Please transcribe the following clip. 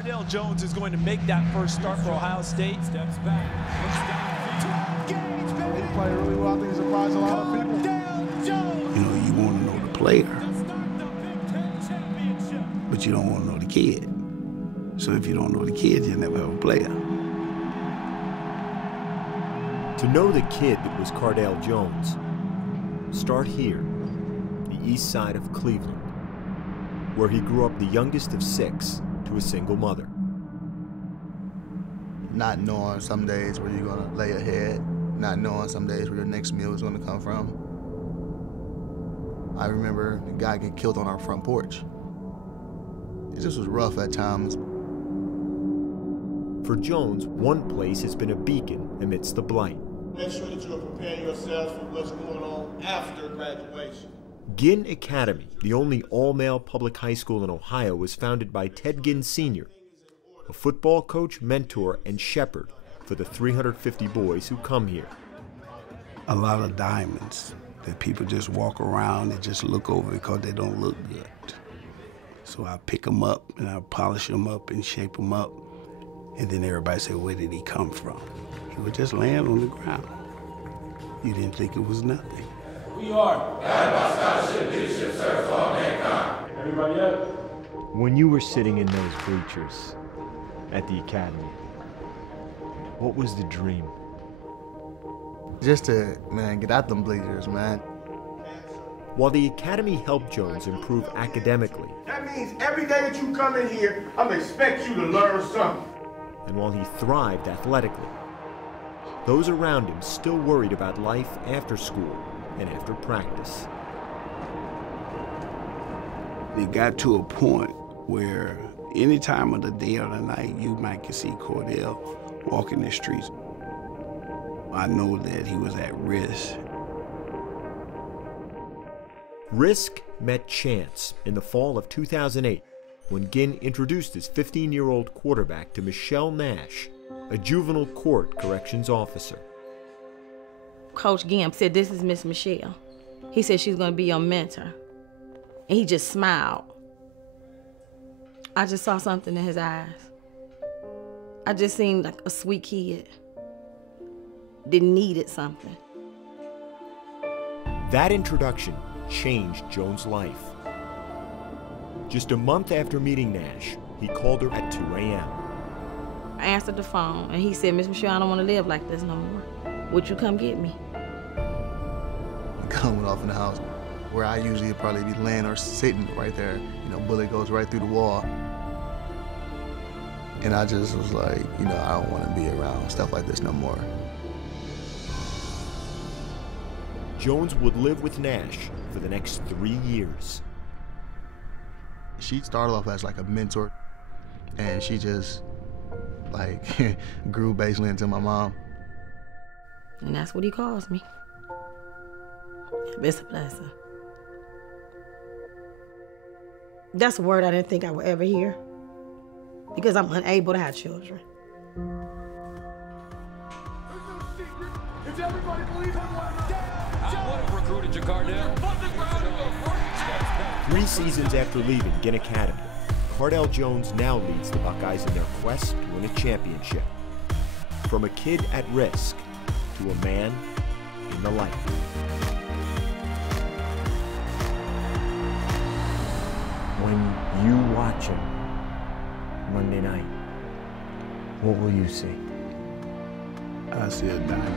Cardale Jones is going to make that first start for Ohio State. Steps back. He played really well. I think he surprised a lot of people. You know, you want to know the player, but you don't want to know the kid. So if you don't know the kid, you never have a player. To know the kid that was Cardale Jones, start here, the east side of Cleveland, where he grew up the youngest of 6 to a single mother. Not knowing some days where you're gonna lay a head, not knowing some days where your next meal is gonna come from. I remember a guy get killed on our front porch. It just was rough at times. For Jones, one place has been a beacon amidst the blight. Make sure that you are preparing yourselves for what's going on after graduation. Ginn Academy, the only all-male public high school in Ohio, was founded by Ted Ginn Sr., a football coach, mentor, and shepherd for the 350 boys who come here. A lot of diamonds that people just walk around and just look over because they don't look good. So I pick them up and I polish them up and shape them up. And then everybody say, where did he come from? He would just land on the ground. You didn't think it was nothing. We are Guided Scholarship Leadership Service for all mankind. Everybody up? When you were sitting in those bleachers at the academy, what was the dream? Just to, man, get out them bleachers, man. While the academy helped Jones improve academically, That means every day that you come in here, I'm expect you to learn something. and while he thrived athletically, those around him still worried about life after school and after practice. It got to a point where any time of the day or the night, you might can see Cardale walking the streets. I know that he was at risk. Risk met chance in the fall of 2008 when Ginn introduced his 15-year-old quarterback to Michelle Nash, a juvenile court corrections officer. Coach Ginn said, this is Miss Michelle. He said she's gonna be your mentor. And he just smiled. I just saw something in his eyes. I just seen like a sweet kid that needed something. That introduction changed Jones' life. Just a month after meeting Nash, he called her at 2 a.m. I answered the phone and he said, Miss Michelle, I don't wanna live like this no more. Would you come get me? Gun went off in the house where I usually probably be laying or sitting right there. You know, bullet goes right through the wall. And I just was like, you know, I don't want to be around stuff like this no more. Jones would live with Nash for the next 3 years. She started off as like a mentor, and she just like grew basically into my mom. And that's what he calls me. It's a blessing. That's a word I didn't think I would ever hear because I'm unable to have children. If everybody believes in one another. I would have recruited you, Cardale. 3 seasons after leaving Ginn Academy, Cardale Jones now leads the Buckeyes in their quest to win a championship. From a kid at risk to a man in the light. When you watch him Monday night, what will you see? I see a diamond.